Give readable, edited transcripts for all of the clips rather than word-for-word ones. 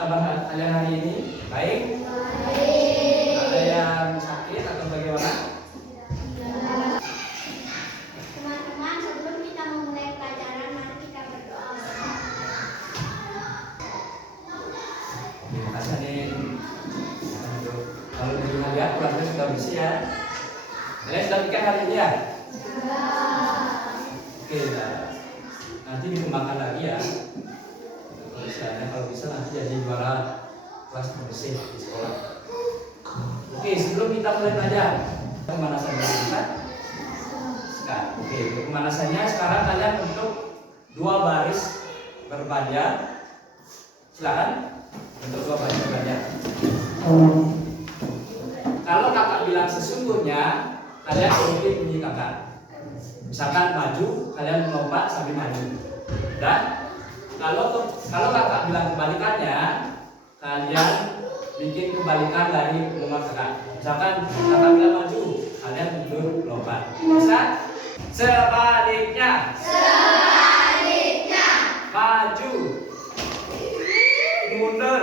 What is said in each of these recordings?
kabar kalian hari ini? Baik? Ada yang sakit atau bagaimana? Teman-teman, sebelum kita memulai pelajaran, mari kita berdoa. Terima kasih Anin. Kalau di rumah lihat keluarga sudah bersih ya. Kalian sudah pikir hari ini ya? Oke, nanti dikembangkan lagi ya. Kalau bisa nanti jadi juara kelas bersih di sekolah. Oke, sebelum kita mulai belajar, pemanasan dulu bisa? Sekarang. Oke, untuk pemanasannya sekarang kalian bentuk 2 baris berbaja. Silakan bentuk 2 baris berbaja. Kalau kakak bilang sesungguhnya, kalian ikuti bunyi kakak. Misalkan maju, kalian melompat sambil maju. Dan kalau kakak bilang kebalikannya, kalian bikin kebalikan dari omongan kakak. Misalkan kakak bilang maju, kalian mundur lompat. Bisa? Sebaliknya. Maju. Mundur.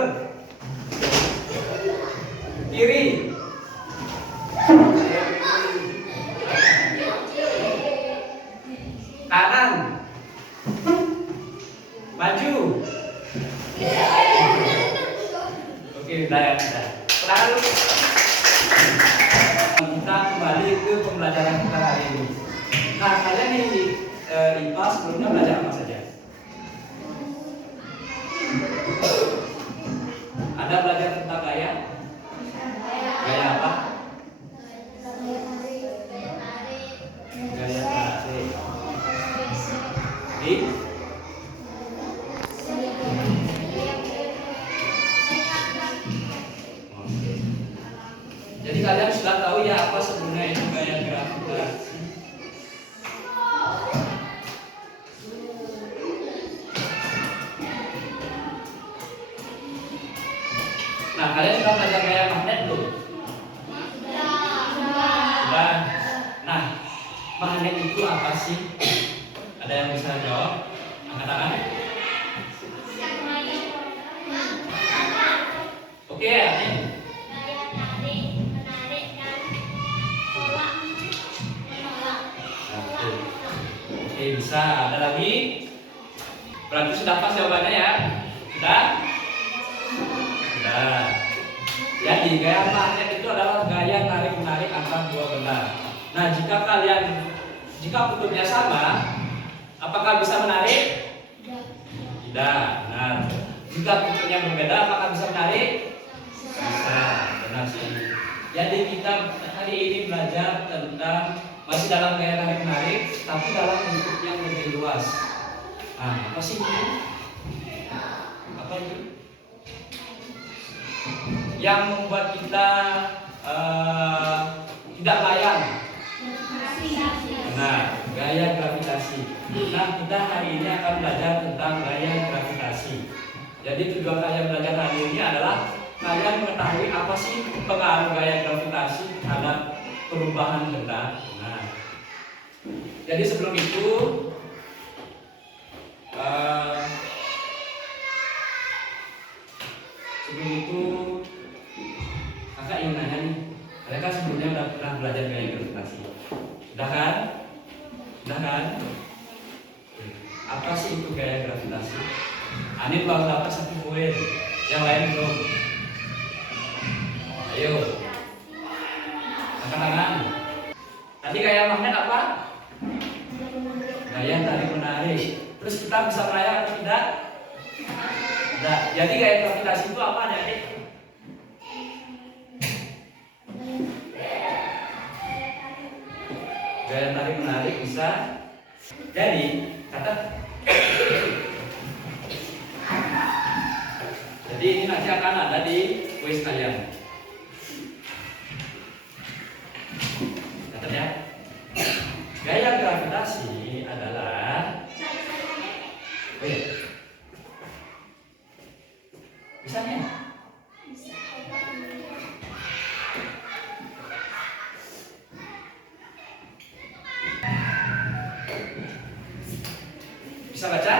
Kiri. Kanan. Maju. Oke, udah ya, udah. Lalu kita kembali ke pembelajaran kita hari ini. Nah, kalian di IPA sebelumnya belajar apa saja? Ada belajar tentang gaya? Gaya apa? Gaya tarik. Di? Jadi kalian sudah tahu ya apa sebenarnya itu gaya gravitasi. Nah, kalian sudah belajar gaya magnet belum? Sudah. Nah, magnet itu apa sih? Ada yang bisa jawab? Angkat tangan. Oke ya. Oke, bisa. Ada lagi? Berarti sudah pas jawabannya ya? Sudah? Sudah. Jadi gaya magnet itu adalah gaya tarik-menarik antara 2 benda. Nah, jika kutubnya sama, apakah bisa menarik? Tidak. Nah, jika kutubnya berbeda, apakah bisa menarik? Bisa. Benar sekali. Jadi kita hari ini belajar tentang masih dalam gaya tarik-menarik, tapi dalam bentuk yang lebih luas. Nah, apa sih itu? Apa itu? Yang membuat kita tidak layang. Nah, gaya gravitasi. Nah, kita hari ini akan belajar tentang gaya gravitasi. Jadi tujuan kalian belajar hari ini adalah kalian mengetahui apa sih pengaruh gaya gravitasi terhadap perubahan benda. Nah, jadi sebelum itu kakak ingin nanya nih, mereka sebelumnya udah pernah belajar gaya gravitasi? Sudah kan? Sudah kan? Apa sih itu gaya gravitasi? Anin baru dapat 1 poin, yang lain belum. Ayo, angkat tangan. Tadi gaya magnet apa? Gaya tarik menarik. Terus kita bisa melayang atau tidak? Tidak. Jadi gaya gravitasi itu apa, adik? Gaya tarik menarik bisa. Jadi kata. Jadi ini nanti akan ada di kuis kalian. Catat ya. Gaya gravitasi adalah misalnya bisa baca?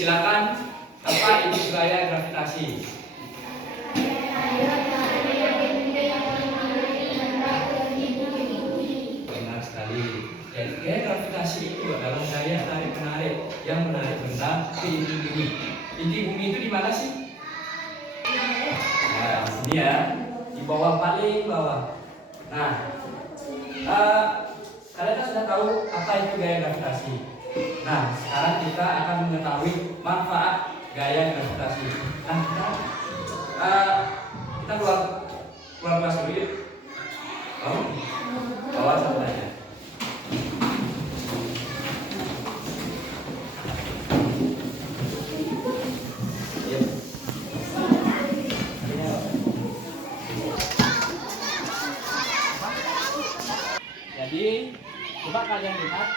silakan. Apa itu gaya gravitasi? Benar sekali. Jadi gaya gravitasi itu adalah gaya tarik menarik yang menarik benda ke inti bumi. Inti bumi itu di mana sih? Nah, sini ya, di bawah, paling bawah. Nah, kalian kan sudah tahu apa itu gaya gravitasi. Nah, sekarang kita akan mengetahui manfaat gaya gravitasi. Nah, kita keluar kelas dulu yuk. Oh, bawa sampelnya. Jadi coba kalian lihat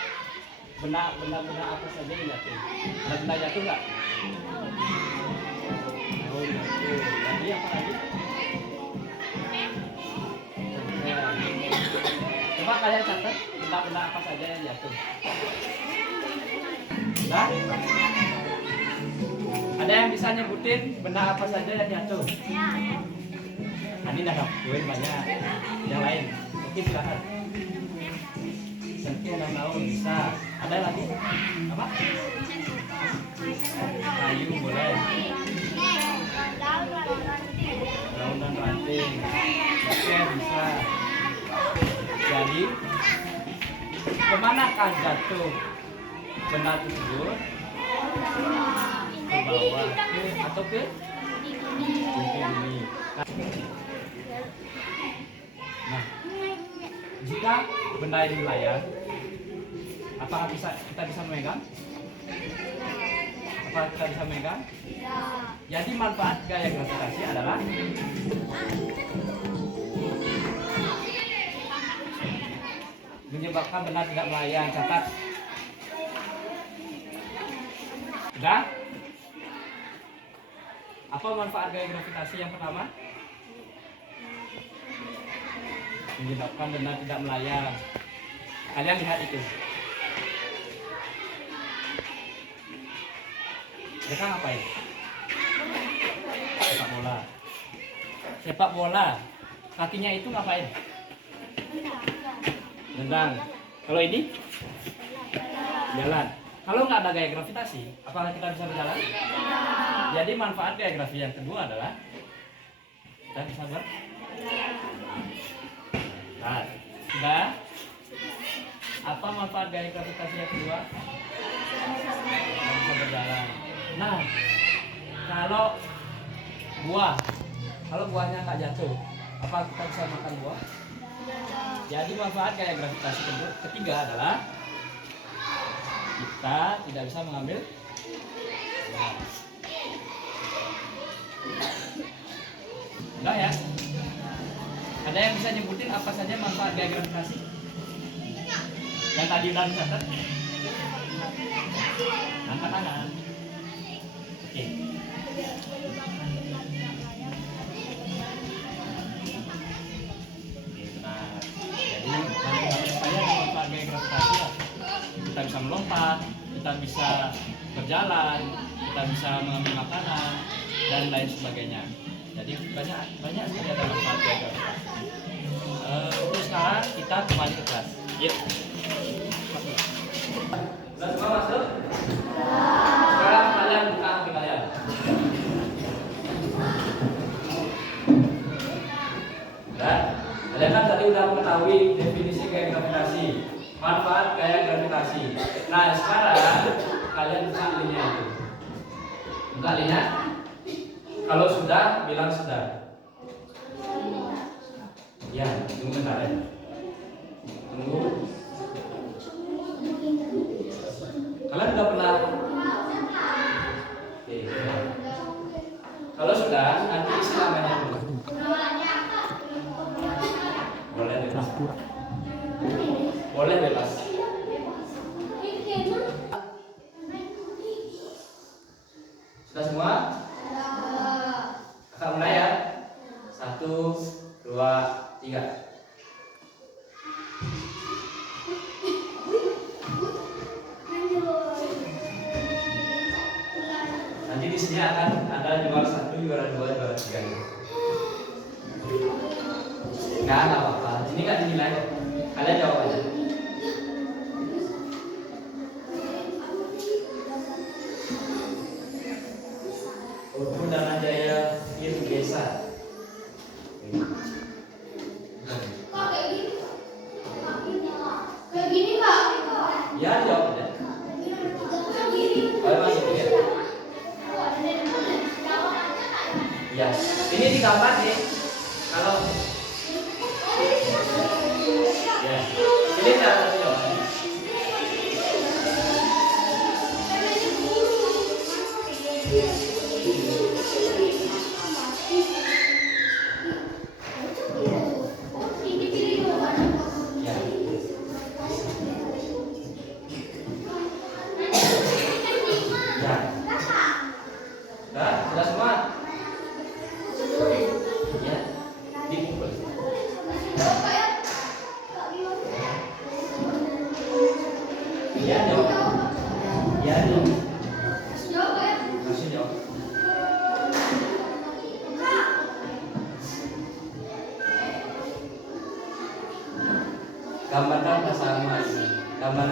benda-benda apa saja yang jatuh. Ada benda jatuh nggak? Oh, jatuh. Jadi apa lagi? Coba kalian catat benda-benda apa saja yang jatuh. Nah, ada yang bisa nyebutin benda apa saja yang jatuh? Ini dah dapetin banyak. Yang lain, mungkin silakan. Mungkin yang tahu bisa. Ada lagi? Apa? Kayu boleh. Daun dan ranting. Oke, bisa. Jadi, kemanakah jatuh benda tersebut? Ke bawah, atau ke bumi. Nah, jika benda ini melayang, apakah kita bisa memegang? Apa kita bisa memegang? Jadi manfaat gaya gravitasi adalah menyebabkan benda tidak melayang. Catat. Sudah? Apa manfaat gaya gravitasi yang pertama? Menyebabkan benda tidak melayang. Kalian lihat itu. Mereka ngapain? Sepak bola. Sepak bola. Kakinya itu ngapain? Nendang. Kalau ini? Jalan. Kalau nggak ada gaya gravitasi, apakah kita bisa berjalan? Jadi manfaat gaya gravitasi yang kedua adalah kita bisa berjalan. Nah, sudah. Apa manfaat gaya gravitasi yang kedua? Bisa berjalan. Nah, kalau buahnya nggak jatuh, apa kita bisa makan buah? Jadi manfaat gaya gravitasi ketiga adalah kita tidak bisa mengambil buah. Enggak ya? Ada yang bisa nyebutin apa saja manfaat gaya gravitasi? Yang tadi udah dicatat? Angkat tangan. Oke. Benar. Jadi manfaat gaya gravitasi ya. Kita bisa melompat, kita bisa berjalan, kita bisa mengambil makanan dan lain sebagainya. Jadi banyak sekali ada manfaat gaya gravitasi. Untuk sekarang kita kembali ke kelas. Yuk. Sudah semua masuk? Sekarang kalian buka HP kalian. Nah, kalian kan tadi udah mengetahui definisi gaya gravitasi, manfaat gaya gravitasi. Nah, sekarang kalian buka linknya itu. Buka linknya. Kalau sudah, bilang sudah. Ya, tunggu bentar ya. Tunggu. Kalian udah pernah? Oke. Kalau sudah, nanti isi namanya dulu. Boleh bebas. Boleh bebas. Sudah semua? Kakak mulai ya. 1, 2, 3. Kalian jawab aja. Urban Danajaya Irgesa. Kayak gini Kak. Ya, jawab aja. Ayo masuk ya. Ya, ini di gambar nih. Kalau ya, ini cara jawab. Ya. Ya. Sudah semua? Ya. Dipukul. Ya, jawab. Ya, jawab. Masih jawab. Gambarkan perasaan Mas. Gambar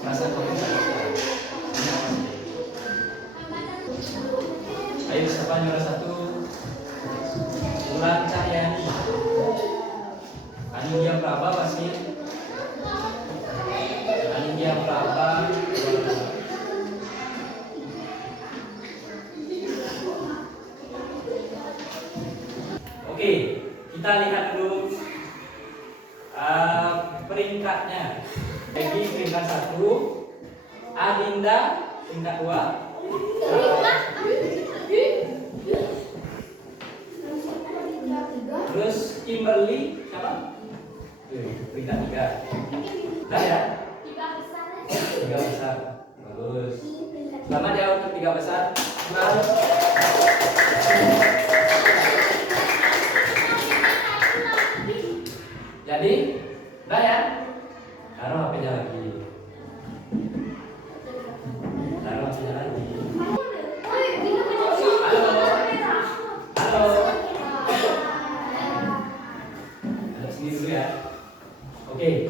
perasaan kamu saja. Ayo siapa juara satu? Ulan Cahyani. Anindya Praba pasti. Anindya Praba. Oke, kita lihat dulu peringkatnya. Peggy peringkat 1, Adinda peringkat 2, terus Kimberly siapa? Peringkat 3. Udah ya? 3 besar. Bagus. Selamat ya untuk 3 besar. Selamat. Jadi, udah ya? Taruh HP-nya lagi. Taruh HP-nya lagi. Halo. Halo. Halo sini dulu ya. Oke,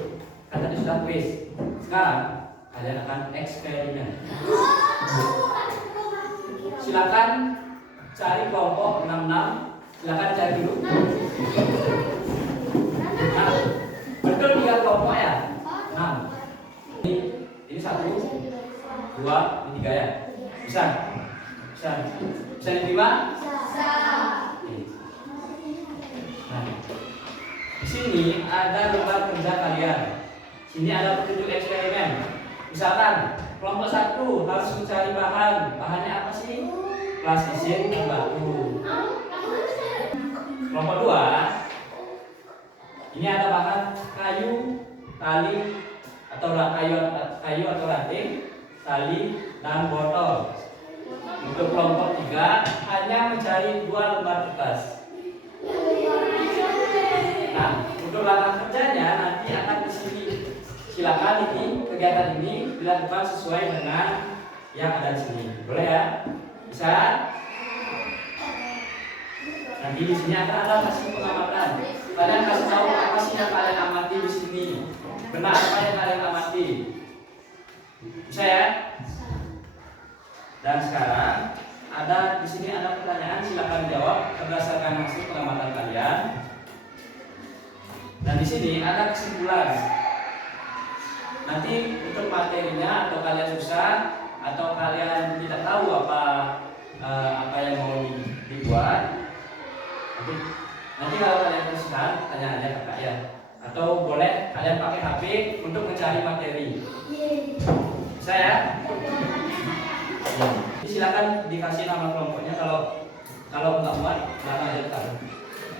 kan tadi sudah quiz. Sekarang kalian akan eksperimen. Silakan cari kelompok 66. Silakan cari dulu. Nah, betul 3 kelompok ya? 6. Ini 1, 2, ini 3 ya? Bisa? Bisa? Bisa diterima? Oke. Nah, di sini ada lembar kerja kalian. Sini ada petunjuk eksperimen. Misalkan kelompok 1 harus mencari bahan. Bahannya apa sih? Plastisin dan batu. Kelompok 2, ini ada bahan kayu, tali atau kayu atau ranting, tali dan botol. Untuk kelompok 3 hanya mencari 2 lembar kertas. Nah, untuk langkah kerjanya nanti akan di sini. Silakan ini kegiatan ini dilakukan sesuai dengan yang ada di sini. Boleh ya? Bisa? Nanti di sini akan ada hasil pengamatan. Kalian kasih tahu apa sih yang kalian amati di sini. Benar apa yang kalian amati? Bisa ya? Dan sekarang ada di sini ada pertanyaan, silakan jawab berdasarkan hasil pengamatan kalian. Dan di sini ada kesimpulan. Nanti untuk materinya atau kalian susah atau kalian tidak tahu apa yang mau dibuat. Nanti kalau kalian kesusahan tanya aja kakak ya. Atau boleh kalian pakai HP untuk mencari materi. Bisa ya? Silakan dikasih nama kelompoknya kalau nggak muat jangan aja ditaruh.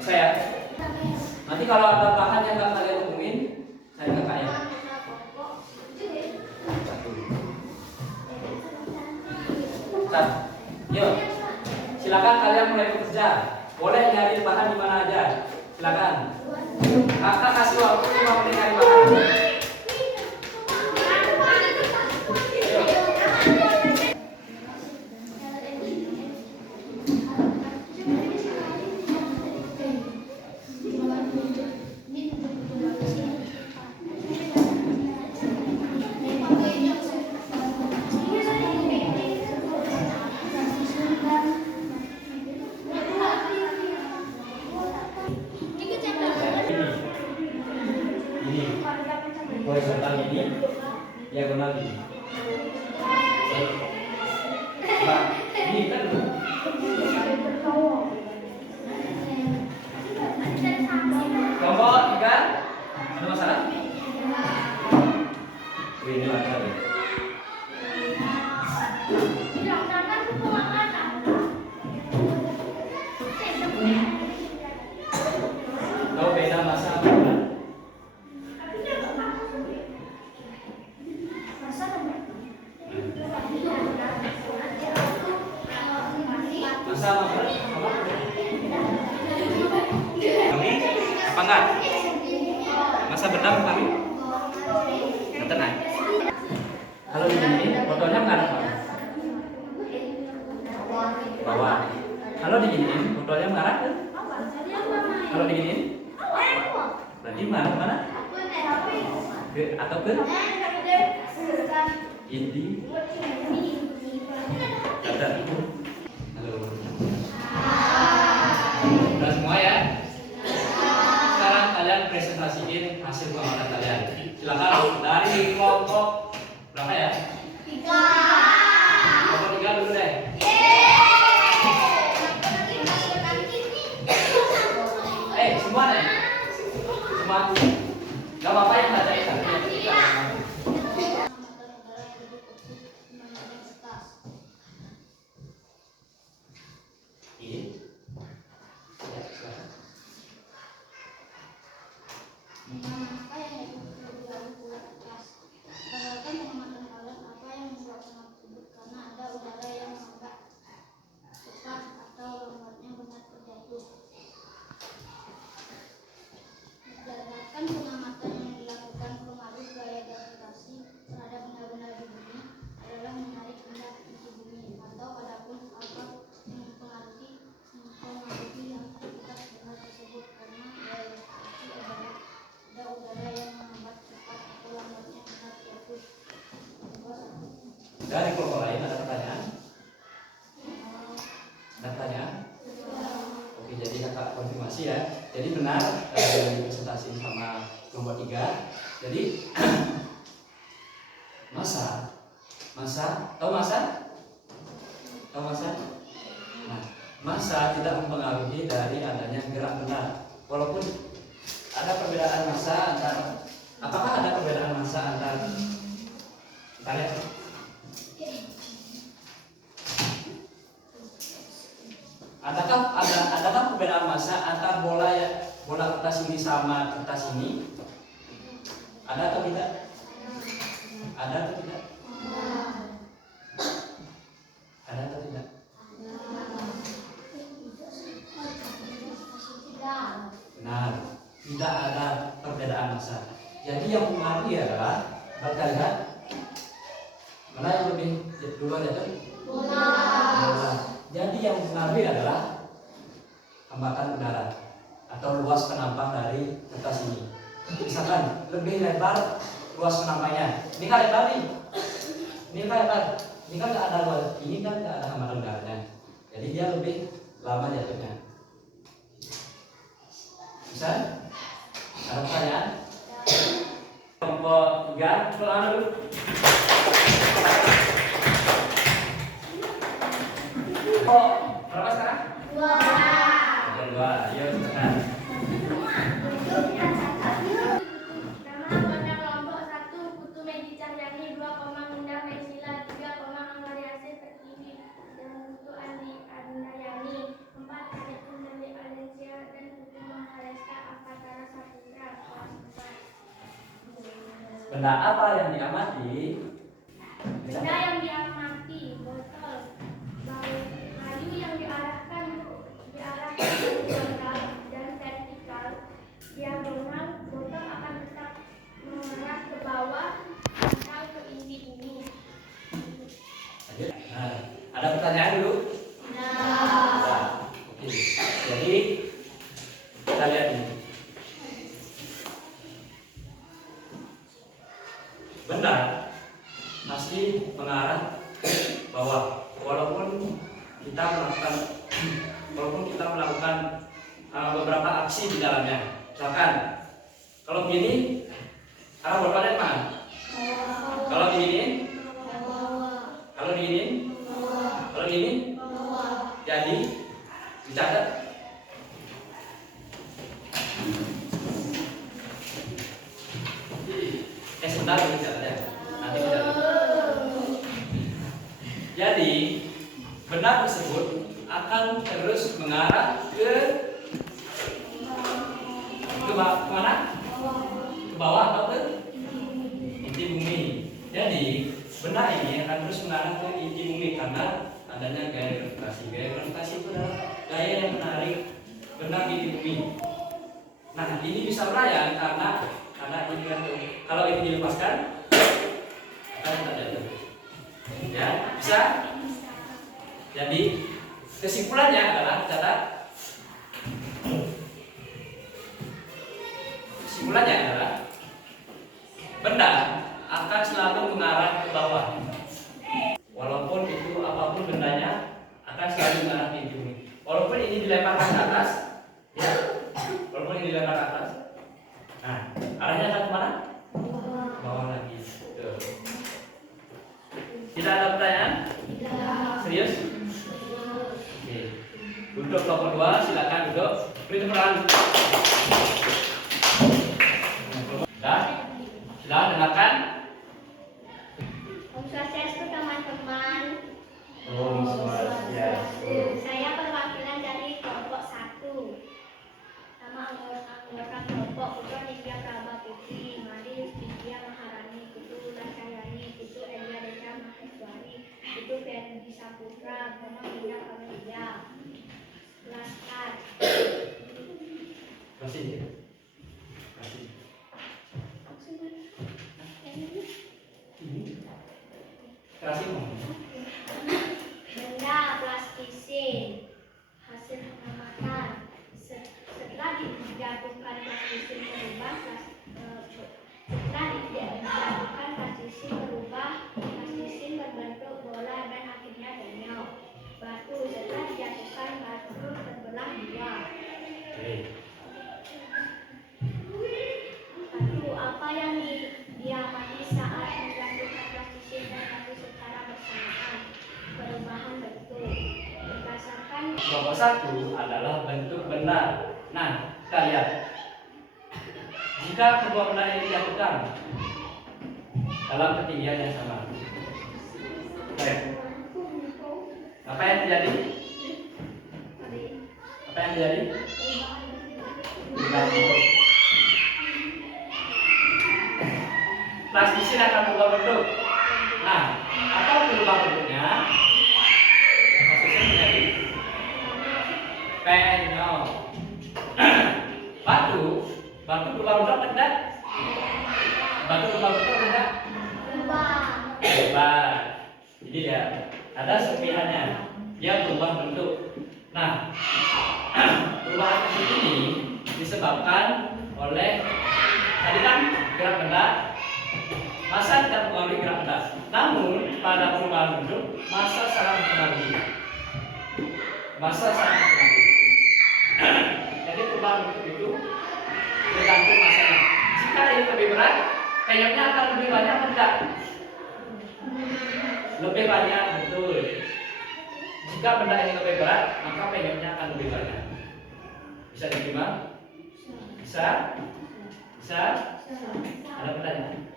Bisa ya? Nanti kalau ada bahan yang nggak kalian umumin, cari kakak ya. Yuk, silakan kalian mulai bekerja. Boleh nyari bahan di mana aja. Silakan. Kakak kasih waktu 5 menit nyari bahan. horizontal ini, diagonal ini. Nah, ini kan kelompok 3 ada masalah? Ini masalah. Tahu beda masa apa? Masa apa? Kami apa enggak? Masa benar kami? Tenang. Kalau begini fotonya mengarah mana? Bawah. Kalau diginiin fotonya mengarah ke? Kalau diginiin? Berarti mengarah kemana? Ke atau ke? Inti. Datar. Halo. Udah semua ya? Sekarang kalian presentasiin hasil pengamatan kalian. Silakan dari kelompok berapa ya? 3. Kelompok 3 dulu deh. Semua deh. Semua. Gak apa-apa yang ada itu. Pengamatan yang dilakukan pengaruh gaya gravitasi terhadap benda-benda di bumi adalah menarik benda di bumi, atau adapun apa yang mempengaruhi yang akibat benda tersebut, karena gaya gravitasi adalah ada udara yang menghambat cepat atau lambatnya benda tersebut. Dari kelompok lain ada pertanyaan? Ada pertanyaan? Oke, jadi kakak konfirmasi ya. Jadi benar yang dipresentasi sama kelompok 3. Jadi masa, tahu masa? Tahu masa? Nah, masa tidak mempengaruhi dari adanya gerak benda. Walaupun ada perbedaan masa antara, apakah ada perbedaan masa antara? Kita lihat. Adakah perbedaan masa antara bola kertas ini sama kertas ini? Ada atau tidak? Ada atau tidak? Ada atau tidak? Benar, tidak ada perbedaan masa. Jadi yang mempengaruhi adalah berkalian mana yang lebih duluan itu? Bola. Jadi yang mempengaruhi adalah hambatan udara atau luas penampang dari kertas ini. Misalkan lebih lebar luas penampangnya. Ini kan lebar nih. Ini kan lebar. Ini kan nggak ada luas. Ini kan nggak ada hambatan udaranya. Jadi dia lebih lama jatuhnya. Bisa? Ada pertanyaan? Kelompok 3, soal dulu. Oh, berapa sekarang? 2. 2, ayo tekan. Nama anggota kelompok 1 Putu Medi Cahyani, 2 Minda Mesila, 3 Anggari Asih Pertiwi, dan Putu Andi Andayani, 4 Adit Kendali Alensia, dan Putu Mahareska Avatara Saputra, kelas 4. Benda apa yang diamati? Benda yang diamati, botol, bau kayu yang diarahkan horizontal dan vertikal. Diagonal, botol akan tetap mengarah ke bawah atau ke inti bumi. Nah, ada pertanyaan dulu? Nah, oke. Jadi kita lihat ini. Benda pasti mengarah ke bawah, walaupun kita melakukan beberapa aksi di dalamnya. Misalkan kalau begini Arah bolak-balik mana? Kalau diginiin? Kalau diginiin? Kalau gini? Jadi dicatat. Sebentar dicatat ya. Nanti dicatat. Jadi benda tersebut akan terus mengarah ke mana? Ke bawah atau ke inti bumi. Jadi benda ini akan terus mengarah ke inti bumi karena adanya gaya gravitasi. Gaya gravitasi itu adalah gaya yang menarik benda di inti bumi. Nah, ini bisa melayang karena ini gantung. Kalau ini dilepaskan akan terjatuh. Ya, bisa. Jadi kesimpulannya adalah catat. Kesimpulannya adalah benda akan selalu mengarah ke bawah. Walaupun itu apapun bendanya akan selalu mengarah ke bumi. Walaupun ini dilemparkan ke atas, ya. Walaupun ini dilemparkan ke atas. Nah, arahnya akan kemana? Ke bawah lagi. Tuh. Tidak ada pertanyaan? Serius? Oke. Untuk kelompok 2 silakan duduk. Beri tepuk tangan. Sudah? Silakan dengarkan. Om Swastiastu teman-teman. Om Swastiastu. Saya perwakilan dari kelompok 1. Nama anggota kelompok Putra Nindya Prabha Putri, Mari Vidya Maharani, Putu Rasayani, Putu Elia Desa Maheswari, Putu Fendi Saputra, Mama Minda Kamelia. Laskar. Kasih. Kasih. Kasih mau. Benda plastisin. Hasil pengamatan. Setelah dijatuhkan plastisin berubah plastisin berbentuk bola dan akhirnya bonyok. Batu setelah dijatuhkan batu terbelah dua. Batu apa yang diamati saat menjatuhkan plastisin dan batu secara bersamaan? Perubahan bentuk. Berdasarkan Kelompok 1 adalah bentuk benda. Nah, kita lihat. Jika kedua benda ini dijatuhkan dalam ketinggian yang sama. Baik. Apa yang terjadi? Apa yang terjadi? Plastisin akan berubah bentuk. Nah, apa berubah bentuknya? Plastisin menjadi penyok. Batu berubah bentuk tidak? Batu berubah bentuk tidak? Berubah. Jadi ya, ada serpihannya. Dia berubah bentuk. Nah, perubahan bentuk ini disebabkan oleh tadi kan gerak benda, massa tidak mempengaruhi gerak benda. Namun pada perubahan bentuk, massa sangat mempengaruhi. Massa sangat mempengaruhi. Jadi perubahan bentuk itu tergantung massanya. Jika ini lebih berat, penyoknya akan lebih banyak atau tidak? Lebih banyak, betul. Jika benda ini lebih berat, maka penyoknya akan lebih banyak. Bisa diterima? Bisa? Bisa? Ada pertanyaan?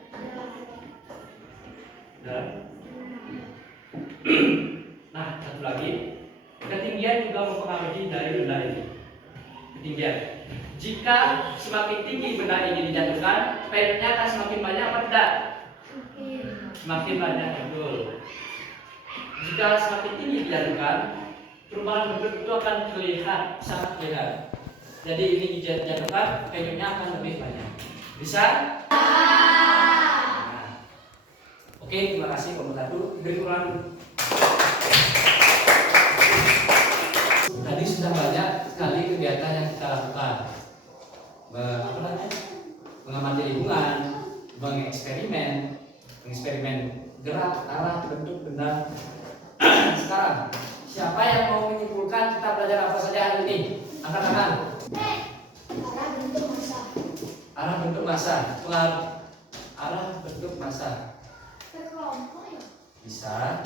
Sudah? Nah, satu lagi, ketinggian juga mempengaruhi dari benda ini. Ketinggian. Jika semakin tinggi benda ini dijatuhkan, penyoknya akan semakin banyak atau tidak? Semakin banyak, betul. Jika semakin tinggi dijatuhkan, perubahan bentuk itu akan terlihat, sangat terlihat. Jadi ini dijatuhkan, penyoknya akan lebih banyak. Bisa? Nah. Oke, terima kasih kelompok 1. Berkurang. Tadi sudah banyak sekali kegiatan yang kita lakukan. Mengamati lingkungan, mengeksperimen gerak, arah, bentuk benda. Sekarang, siapa yang mau menyimpulkan kita belajar apa saja hari ini? Angkat tangan. arah bentuk massa. Arah bentuk massa. Pengaruh untuk masa. Sekelompok ya. Bisa.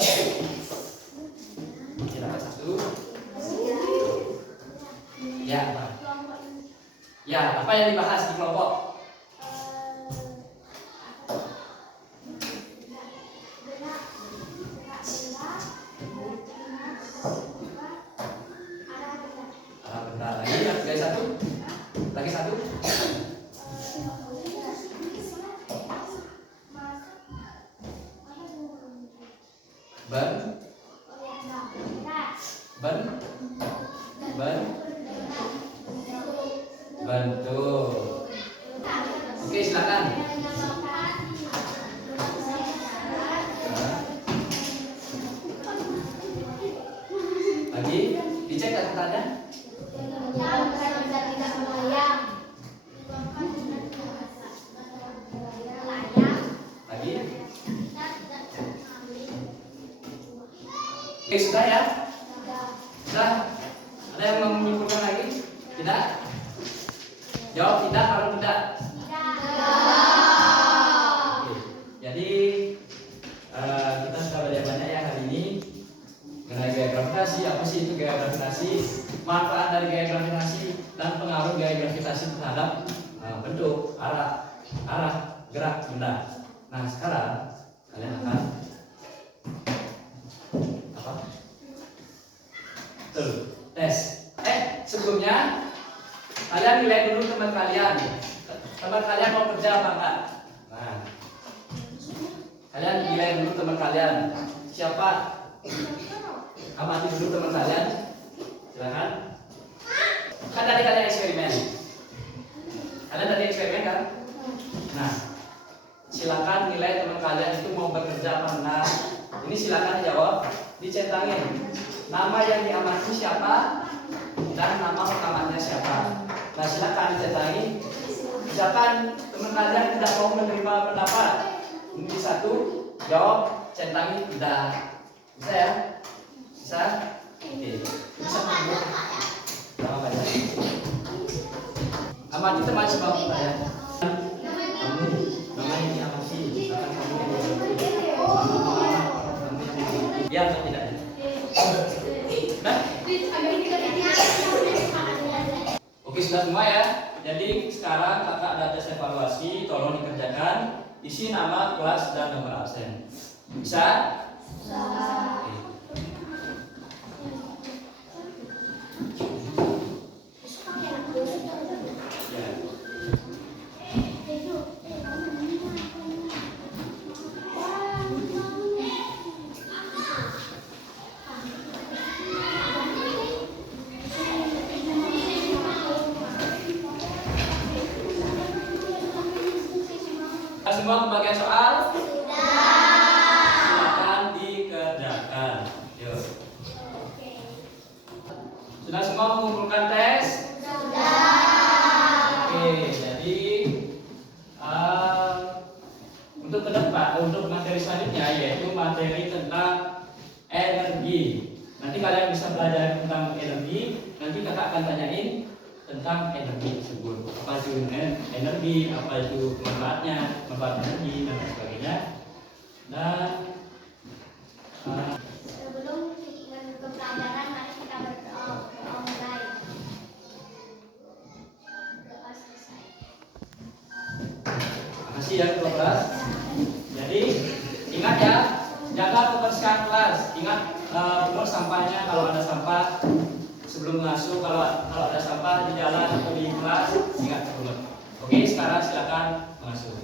Silakan satu. Ya, Pak. Kelompok ini. Ya, apa yang dibahas di kelompok? Bentar lagi, lagi satu. Lagi satu. Ben, ben, ben, bentuk. Oke, silakan. Lagi, dicek catatannya. Lagi. Oke, sudah ya? Sudah? Ada yang mau menyimpulkan lagi? Tidak? Jawab tidak kalau tidak. Oke. Jadi kita sudah belajar banyak ya hari ini mengenai gaya gravitasi. Apa sih itu gaya gravitasi? Manfaat dari gaya gravitasi dan pengaruh gaya gravitasi terhadap bentuk, arah gerak benda. Nah, sekarang kalian akan apa? Tuh, tes. Sebelumnya kalian nilai dulu teman kalian. Teman kalian mau kerja apa enggak? Nah, kalian nilai dulu teman kalian. Siapa? Amati dulu teman kalian. Silakan. Kan tadi kalian eksperimen. Kalian tadi eksperimen kan? Nah, silakan nilai teman kalian itu mau bekerja apa enggak. Ini silakan jawab, dicentangin. Nama yang diamati siapa dan nama rekamannya siapa. Nah, silakan dicentangin. Misalkan teman kalian tidak mau menerima pendapat, ini satu, jawab, centangin tidak. Bisa ya? Bisa? Oke. Bisa kamu. Nama kalian. Amati teman sebab kalian. Kamu, nama yang diamati, misalkan kamu yang diamati. Ya atau tidak? Nah? Oke, sudah semua ya. Jadi sekarang kakak ada tes evaluasi, tolong dikerjakan. Isi nama, kelas, dan nomor absen. Bisa? Bisa. Ya. Semua kebagian soal? Silakan dikerjakan. Yuk. Sudah semua mengumpulkan tes? Oke, jadi untuk ke depan, untuk materi selanjutnya yaitu materi tentang energi. Nanti kalian bisa belajar tentang energi. Nanti kakak akan tanyain tentang energi tersebut, apa itu energi, apa itu manfaat energi dan lain sebagainya. Dan Sebelum ke pelajaran, mari kita berdoa mulai. Doa selesai. makasih ya kelas. Jadi ingat ya, jaga kebersihan kelas. Ingat pungut sampahnya kalau ada sampah. Sebelum mengasuh, kalau ada sampah di jalan atau di kelas, ingat pungut. Oke, sekarang silakan mengasuh.